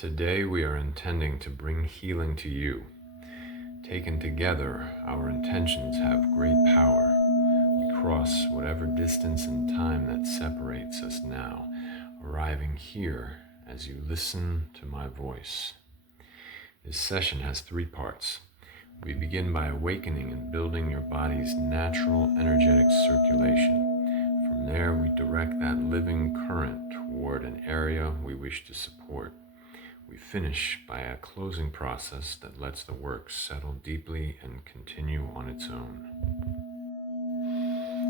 Today we are intending to bring healing to you. Taken together, our intentions have great power. We cross whatever distance and time that separates us now, arriving here as you listen to my voice. This session has 3 parts. We begin by awakening and building your body's natural energetic circulation. From there, we direct that living current toward an area we wish to support. We finish by a closing process that lets the work settle deeply and continue on its own.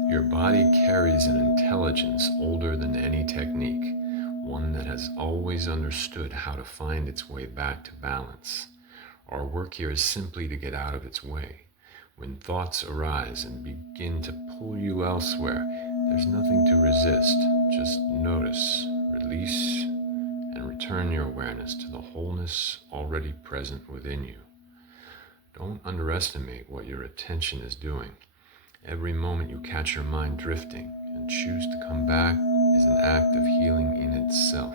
Your body carries an intelligence older than any technique, one that has always understood how to find its way back to balance. Our work here is simply to get out of its way. When thoughts arise and begin to pull you elsewhere, there's nothing to resist. Just notice, release, and return your awareness to the wholeness already present within you. Don't underestimate what your attention is doing. Every moment you catch your mind drifting and choose to come back is an act of healing in itself.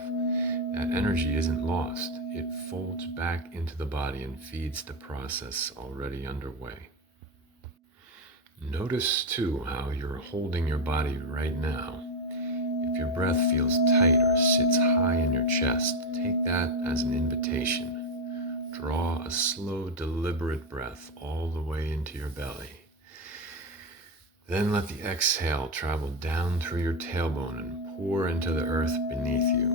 That energy isn't lost. It folds back into the body and feeds the process already underway. Notice too how you're holding your body right now. If your breath feels tight or sits high in your chest, take that as an invitation. Draw a slow, deliberate breath all the way into your belly. Then let the exhale travel down through your tailbone and pour into the earth beneath you.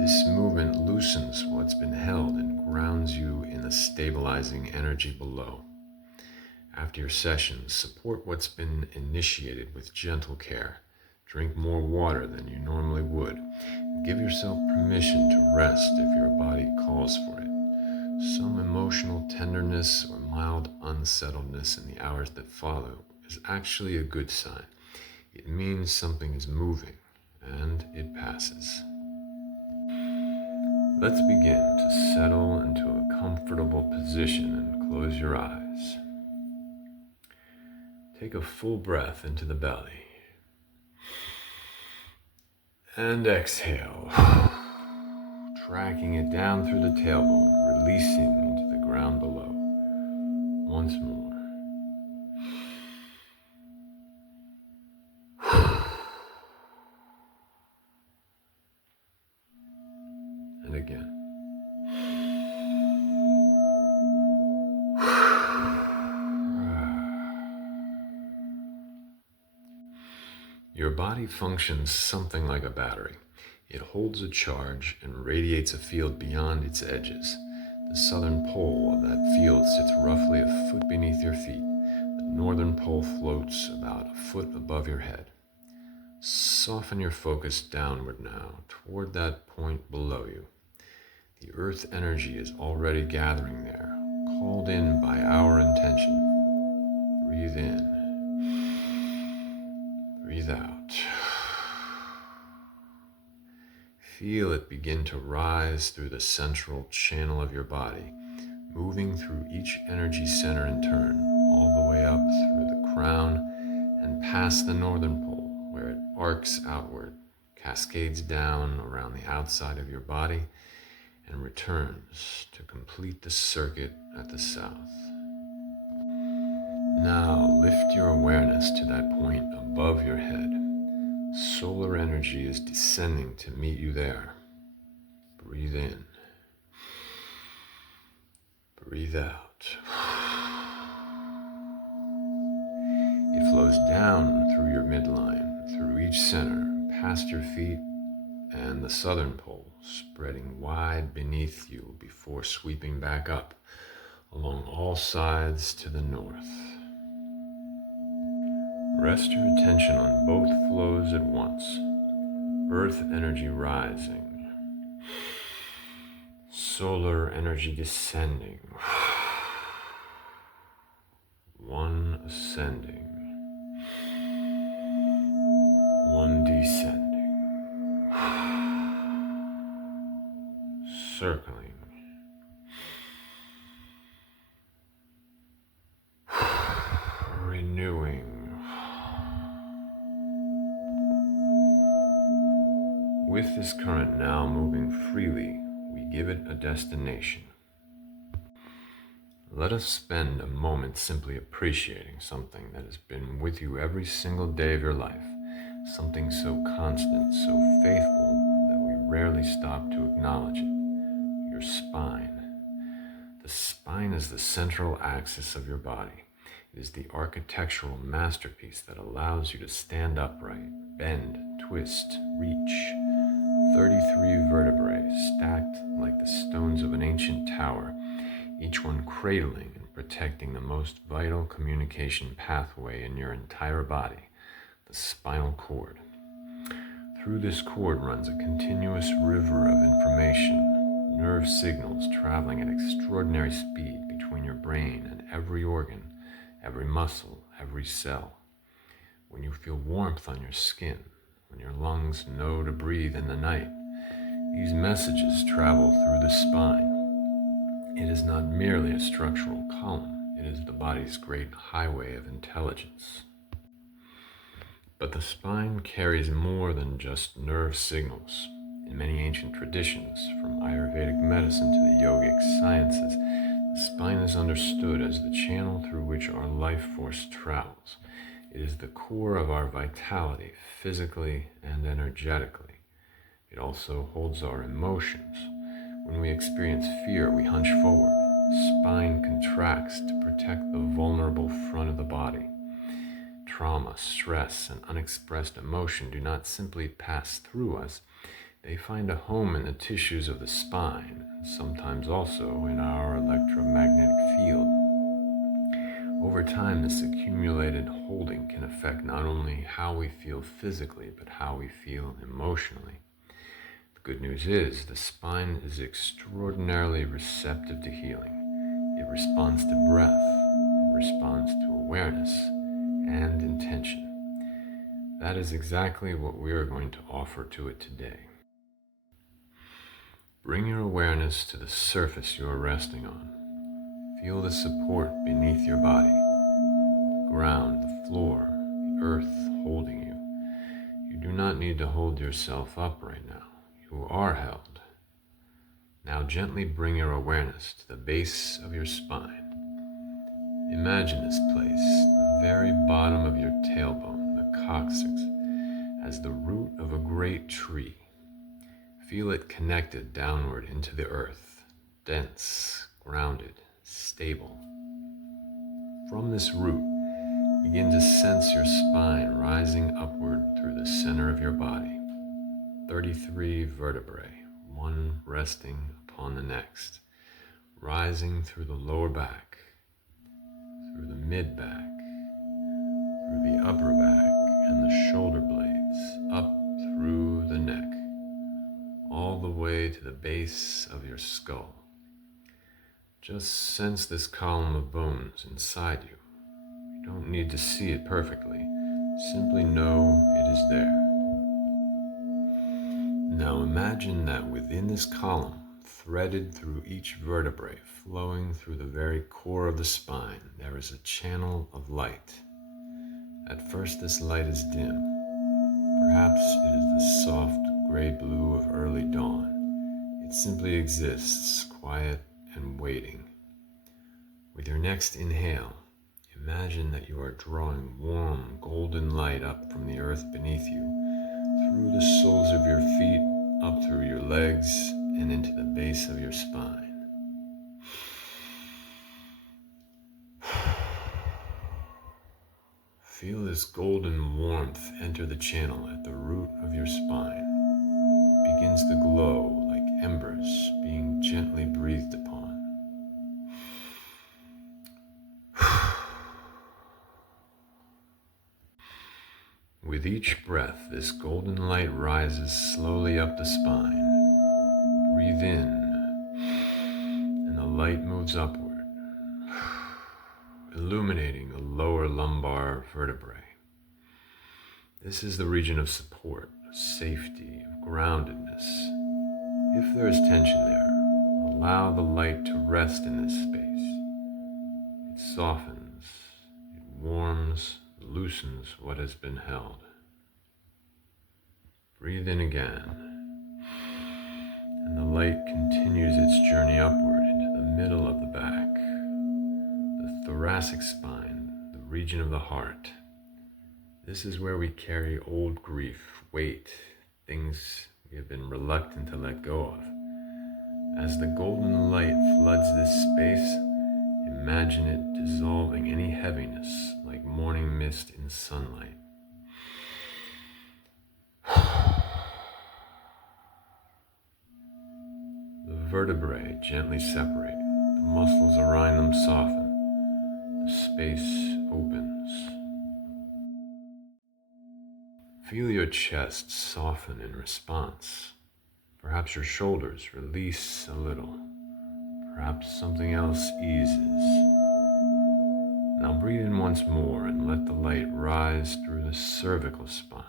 This movement loosens what's been held and grounds you in the stabilizing energy below. After your session, support what's been initiated with gentle care. Drink more water than you normally would. Give yourself permission to rest if your body calls for it. Some emotional tenderness or mild unsettledness in the hours that follow is actually a good sign. It means something is moving, and it passes. Let's begin to settle into a comfortable position and close your eyes. Take a full breath into the belly. And exhale, tracking it down through the tailbone, releasing into the ground below. Once more. And again. Your body functions something like a battery. It holds a charge and radiates a field beyond its edges. The southern pole of that field sits roughly a foot beneath your feet. The northern pole floats about a foot above your head. Soften your focus downward now, toward that point below you. The earth energy is already gathering there, called in by our intention. Breathe in. Breathe out. Feel it begin to rise through the central channel of your body, moving through each energy center in turn, all the way up through the crown and past the northern pole, where it arcs outward, cascades down around the outside of your body, and returns to complete the circuit at the south. Now lift your awareness to that point above your head. Solar energy is descending to meet you there. Breathe in. Breathe out. It flows down through your midline, through each center, past your feet and the southern pole, spreading wide beneath you before sweeping back up along all sides to the north. Rest your attention on both flows at once. Earth energy rising. Solar energy descending. One ascending. One descending. Circling. Renewing. With this current now moving freely, we give it a destination. Let us spend a moment simply appreciating something that has been with you every single day of your life, something so constant, so faithful that we rarely stop to acknowledge it. Your spine. The spine is the central axis of your body. It is the architectural masterpiece that allows you to stand upright, bend, twist, reach. 33 vertebrae stacked like the stones of an ancient tower, each one cradling and protecting the most vital communication pathway in your entire body, the spinal cord. Through this cord runs a continuous river of information, nerve signals traveling at extraordinary speed between your brain and every organ, every muscle, every cell. When you feel warmth on your skin, when your lungs know to breathe in the night, these messages travel through the spine. It is not merely a structural column, it is the body's great highway of intelligence. But the spine carries more than just nerve signals. In many ancient traditions, from Ayurvedic medicine to the yogic sciences, the spine is understood as the channel through which our life force travels. It is the core of our vitality, physically and energetically. It also holds our emotions. When we experience fear, we hunch forward. The spine contracts to protect the vulnerable front of the body. Trauma, stress, and unexpressed emotion do not simply pass through us. They find a home in the tissues of the spine, and sometimes also in our electromagnetic field. Over time, this accumulated holding can affect not only how we feel physically, but how we feel emotionally. The good news is the spine is extraordinarily receptive to healing. It responds to breath, it responds to awareness and intention. That is exactly what we are going to offer to it today. Bring your awareness to the surface you are resting on. Feel the support beneath your body, the ground, the floor, the earth holding you. You do not need to hold yourself up right now. You are held. Now gently bring your awareness to the base of your spine. Imagine this place, the very bottom of your tailbone, the coccyx, as the root of a great tree. Feel it connected downward into the earth, dense, grounded, stable. From this root, begin to sense your spine rising upward through the center of your body. 33 vertebrae, one resting upon the next, rising through the lower back, through the mid-back, through the upper back and the shoulder blades, up through the neck, all the way to the base of your skull. Just sense this column of bones inside you. You don't need to see it perfectly. Simply know it is there. Now imagine that within this column, threaded through each vertebrae, flowing through the very core of the spine, there is a channel of light. At first this light is dim. Perhaps it is the soft gray blue of early dawn. It simply exists, quiet and waiting. With your next inhale, imagine that you are drawing warm, golden light up from the earth beneath you, through the soles of your feet, up through your legs, and into the base of your spine. Feel this golden warmth enter the channel at the root of your spine. It begins to glow like embers being gently breathed upon. With each breath, this golden light rises slowly up the spine. Breathe in, and the light moves upward, illuminating the lower lumbar vertebrae. This is the region of support, of safety, of groundedness. If there is tension there, allow the light to rest in this space. It softens, it warms, loosens what has been held. Breathe in again, and the light continues its journey upward into the middle of the back, the thoracic spine, the region of the heart. This is where we carry old grief, weight, things we have been reluctant to let go of. As the golden light floods this space, imagine it dissolving any heaviness like morning mist in sunlight. The vertebrae gently separate, the muscles around them soften, the space opens. Feel your chest soften in response. Perhaps your shoulders release a little. Perhaps something else eases. Now breathe in once more and let the light rise through the cervical spine,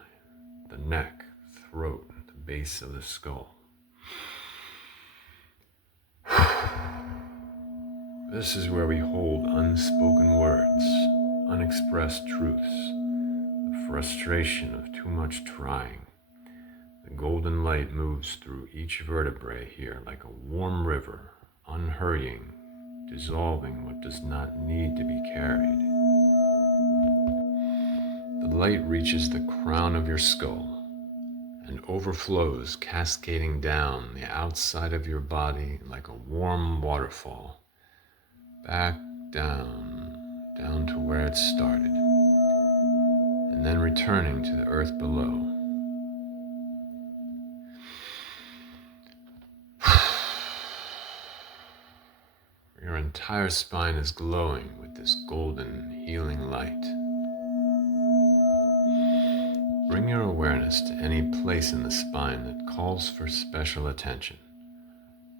the neck, throat, and the base of the skull. This is where we hold unspoken words, unexpressed truths, the frustration of too much trying. The golden light moves through each vertebrae here like a warm river, unhurrying, dissolving what does not need to be carried. The light reaches the crown of your skull and overflows, cascading down the outside of your body like a warm waterfall, back down to where it started, and then returning to the earth below. Your entire spine is glowing with this golden, healing light. Bring your awareness to any place in the spine that calls for special attention.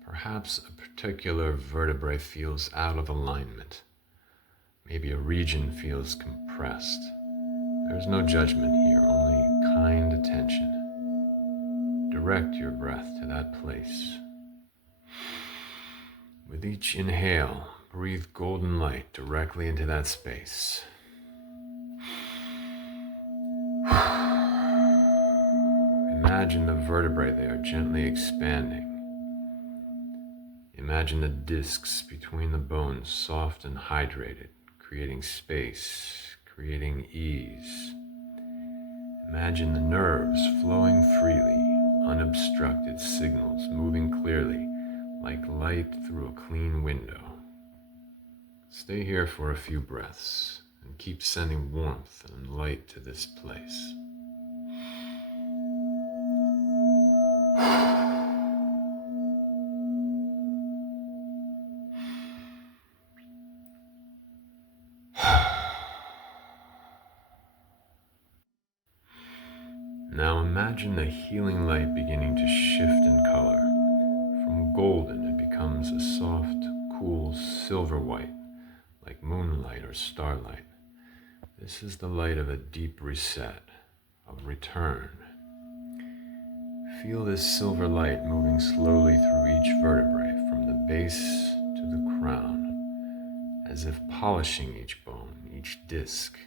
Perhaps a particular vertebrae feels out of alignment. Maybe a region feels compressed. There's no judgment here, only kind attention. Direct your breath to that place. With each inhale, breathe golden light directly into that space. Imagine the vertebrae there gently expanding. Imagine the discs between the bones soft and hydrated, creating space, creating ease. Imagine the nerves flowing freely, unobstructed signals moving clearly, like light through a clean window. Stay here for a few breaths and keep sending warmth and light to this place. Now imagine the healing light beginning to shift in color. From golden, it becomes a soft, cool silver white, like moonlight or starlight. This is the light of a deep reset, of return. Feel this silver light moving slowly through each vertebrae, from the base to the crown, as if polishing each bone, each disc,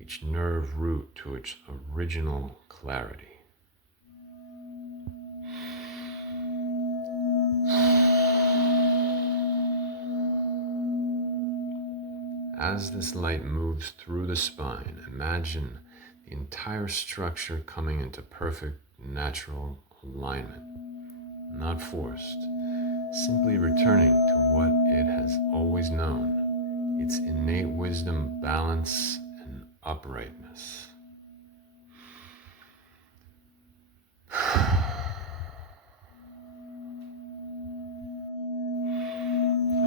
each nerve root to its original clarity. As this light moves through the spine, imagine the entire structure coming into perfect natural alignment, not forced, simply returning to what it has always known, its innate wisdom, balance, and uprightness.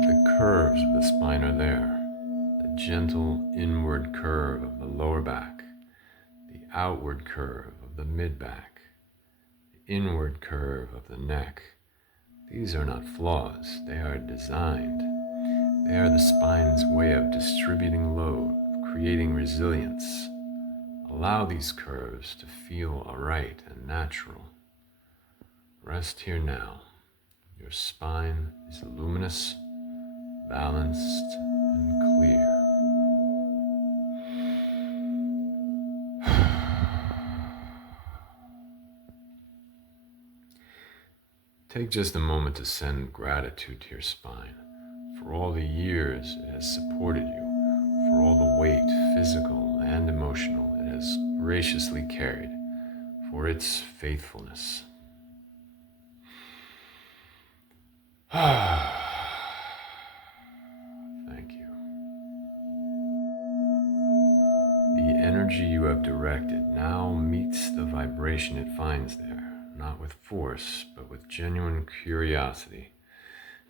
The curves of the spine are there. The gentle inward curve of the lower back, the outward curve of the mid-back, the inward curve of the neck. These are not flaws, they are designed. They are the spine's way of distributing load, of creating resilience. Allow these curves to feel aright and natural. Rest here now. Your spine is luminous, balanced, and clear. Take just a moment to send gratitude to your spine for all the years it has supported you, for all the weight, physical and emotional, it has graciously carried, for its faithfulness. Thank you. The energy you have directed now meets the vibration it finds there, not with force, but with genuine curiosity.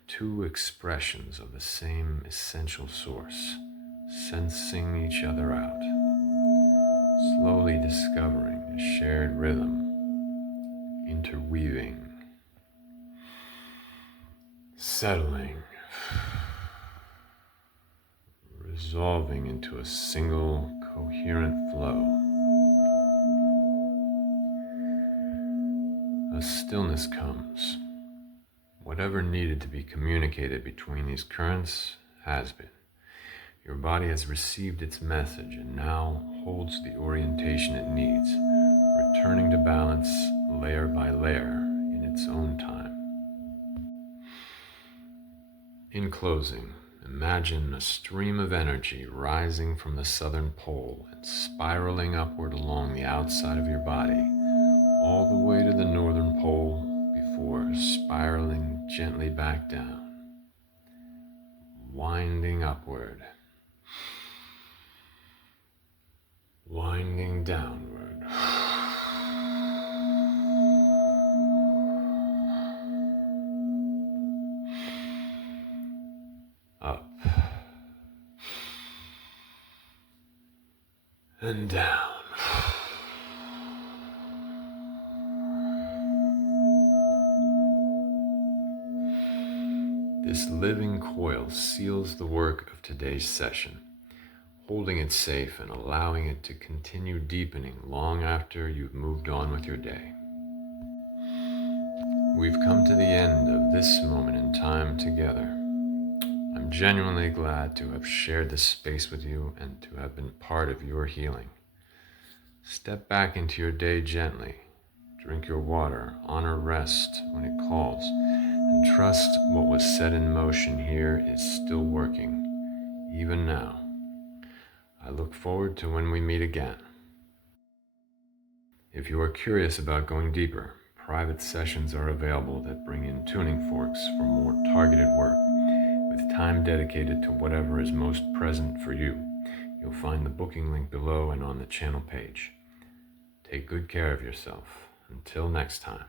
Two expressions of the same essential source, sensing each other out, slowly discovering a shared rhythm, interweaving, settling, resolving into a single coherent flow. A stillness comes. Whatever needed to be communicated between these currents has been. Your body has received its message and now holds the orientation it needs, returning to balance layer by layer in its own time. In closing, imagine a stream of energy rising from the southern pole and spiraling upward along the outside of your body, all the way to the northern pole before spiraling gently back down, winding upward, winding downward. Up and down. This living coil seals the work of today's session, holding it safe and allowing it to continue deepening long after you've moved on with your day. We've come to the end of this moment in time together. I'm genuinely glad to have shared this space with you and to have been part of your healing. Step back into your day gently, drink your water, honor rest when it calls, and trust what was set in motion here is still working, even now. I look forward to when we meet again. If you are curious about going deeper, private sessions are available that bring in tuning forks for more targeted work, with time dedicated to whatever is most present for you. You'll find the booking link below and on the channel page. Take good care of yourself. Until next time.